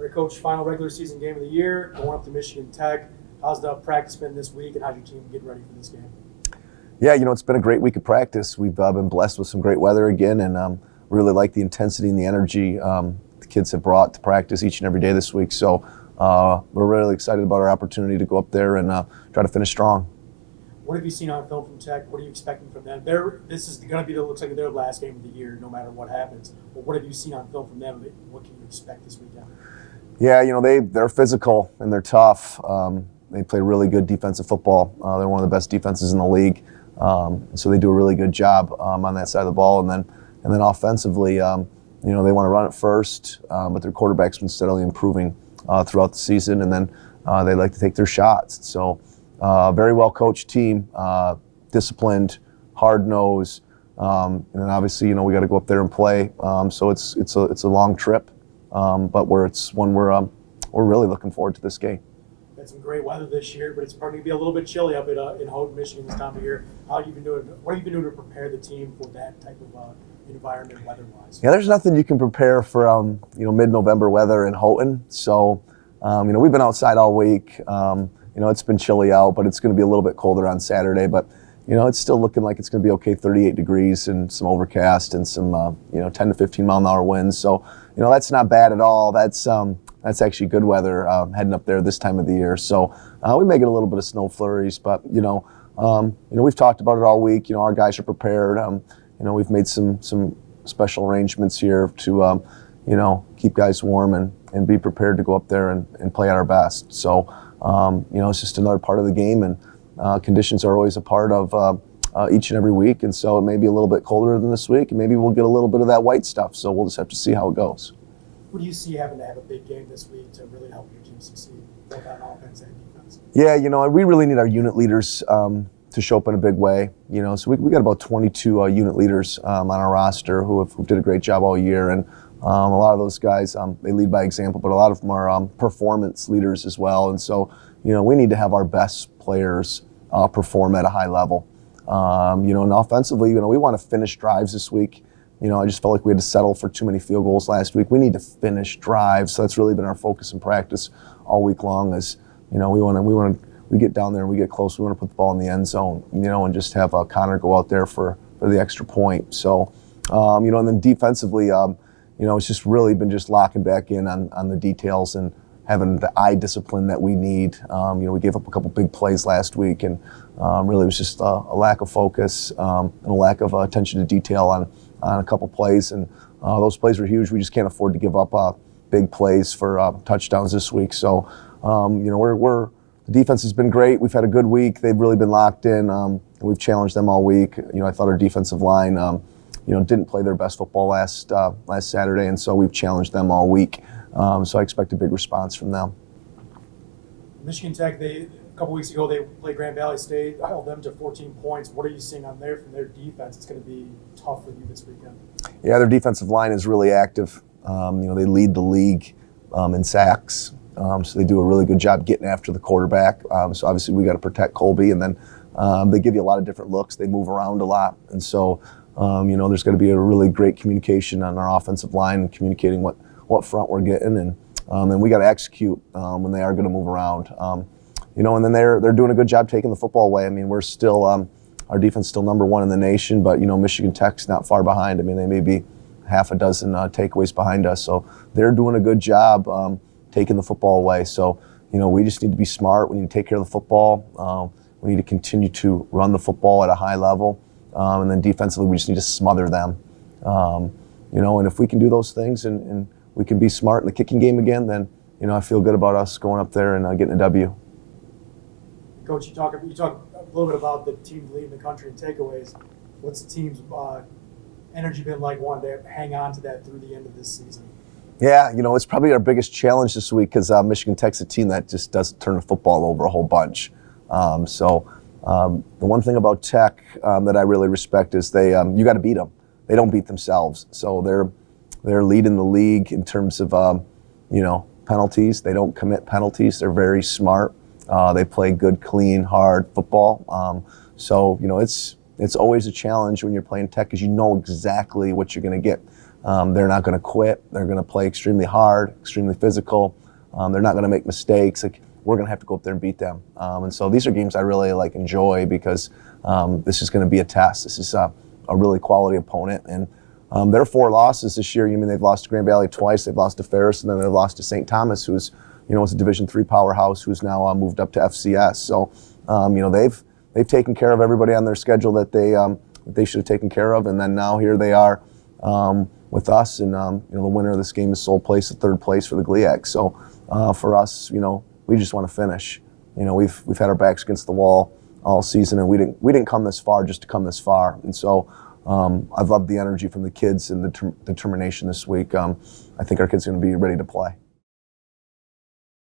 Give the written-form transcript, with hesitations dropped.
All right, Coach, final regular season game of the year, going up to Michigan Tech. How's the practice been this week, and how's your team getting ready for this game? Yeah, it's been a great week of practice. We've been blessed with some great weather again, and really like the intensity and the energy the kids have brought to practice each and every day this week. So we're really excited about our opportunity to go up there and try to finish strong. What have you seen on film from Tech? What are you expecting from them? This is going to be, looks like, their last game of the year, no matter what happens. But what have you seen on film from them? What can you expect this weekend? Yeah, they're physical and they're tough. They play really good defensive football. They're one of the best defenses in the league. So they do a really good job on that side of the ball. And then offensively, they want to run it first, but their quarterback's been steadily improving throughout the season. And then they like to take their shots. So very well coached team, disciplined, hard nosed, and then obviously we got to go up there and play. So it's a long trip, but it's one we're really looking forward to this game. Had some great weather this year, but it's probably going to be a little bit chilly up in Houghton, Michigan this time of year. What have you been doing to prepare the team for that type of environment weather-wise? Yeah, there's nothing you can prepare for mid-November weather in Houghton. So we've been outside all week. It's been chilly out, but it's going to be a little bit colder on Saturday. But it's still looking like it's going to be okay. 38 degrees and some overcast and some 10 to 15 mile an hour winds. So that's not bad at all. That's actually good weather heading up there this time of the year. So we may get a little bit of snow flurries, but we've talked about it all week. Our guys are prepared. We've made some special arrangements here to keep guys warm and be prepared to go up there and play at our best. So it's just another part of the game, and conditions are always a part of each and every week. And so it may be a little bit colder than this week, and maybe we'll get a little bit of that white stuff. So we'll just have to see how it goes. What do you see having to have a big game this week to really help your team succeed, both on offense and defense? Yeah, we really need our unit leaders to show up in a big way. So we got about 22 unit leaders on our roster who did a great job all year, and a lot of those guys they lead by example, but a lot of them are performance leaders as well. And so we need to have our best players perform at a high level. And offensively, we want to finish drives this week. I just felt like we had to settle for too many field goals last week. We need to finish drives. So that's really been our focus in practice all week long. We get down there and we get close. We want to put the ball in the end zone, and just have Connor go out there for the extra point. So, and then defensively, it's just really been just locking back in on the details and having the eye discipline that we need. We gave up a couple big plays last week, and really it was just a lack of focus and a lack of attention to detail on a couple plays, and those plays were huge. We just can't afford to give up big plays for touchdowns this week. So, the defense has been great. We've had a good week. They've really been locked in. We've challenged them all week. I thought our defensive line, didn't play their best football last Saturday, and so we've challenged them all week. So I expect a big response from them. Michigan Tech, a couple weeks ago, they played Grand Valley State, held them to 14 points. What are you seeing from their defense? It's going to be tough for you this weekend. Yeah, their defensive line is really active. They lead the league in sacks. So they do a really good job getting after the quarterback. So obviously we got to protect Colby, and then they give you a lot of different looks. They move around a lot, and so there's going to be a really great communication on our offensive line and communicating what front we're getting, and we got to execute when they are going to move around. And then they're doing a good job taking the football away. I mean, we're still our defense is still number one in the nation, but Michigan Tech's not far behind. I mean, they may be half a dozen takeaways behind us, so they're doing a good job taking the football away. So we just need to be smart. We need to take care of the football. We need to continue to run the football at a high level, and then defensively we just need to smother them. And if we can do those things and we can be smart in the kicking game again, then I feel good about us going up there and getting a W. Coach, you talk a little bit about the team leading the country in takeaways. What's the team's energy been like wanting to hang on to that through the end of this season? Yeah, it's probably our biggest challenge this week because Michigan Tech's a team that just doesn't turn the football over a whole bunch. The one thing about Tech that I really respect is you got to beat them. They don't beat themselves. So they're leading the league in terms of penalties. They don't commit penalties. They're very smart. They play good, clean, hard football. It's always a challenge when you're playing Tech because you know exactly what you're going to get. They're not going to quit. They're going to play extremely hard, extremely physical. They're not going to make mistakes. Like, we're going to have to go up there and beat them. And so these are games I really enjoy because this is going to be a test. This is a really quality opponent. And their 4 losses this year, they've lost to Grand Valley twice, they've lost to Ferris, and then they've lost to St. Thomas, who's, was a Division III powerhouse, who's now moved up to FCS. So, they've taken care of everybody on their schedule that they should have taken care of. And then now here they are with us, and the winner of this game is sole place, the 3rd place for the GLIAC. So for us, we just want to finish. We've had our backs against the wall all season, and we didn't come this far just to come this far. And so I've loved the energy from the kids and the determination this week. I think our kids are going to be ready to play.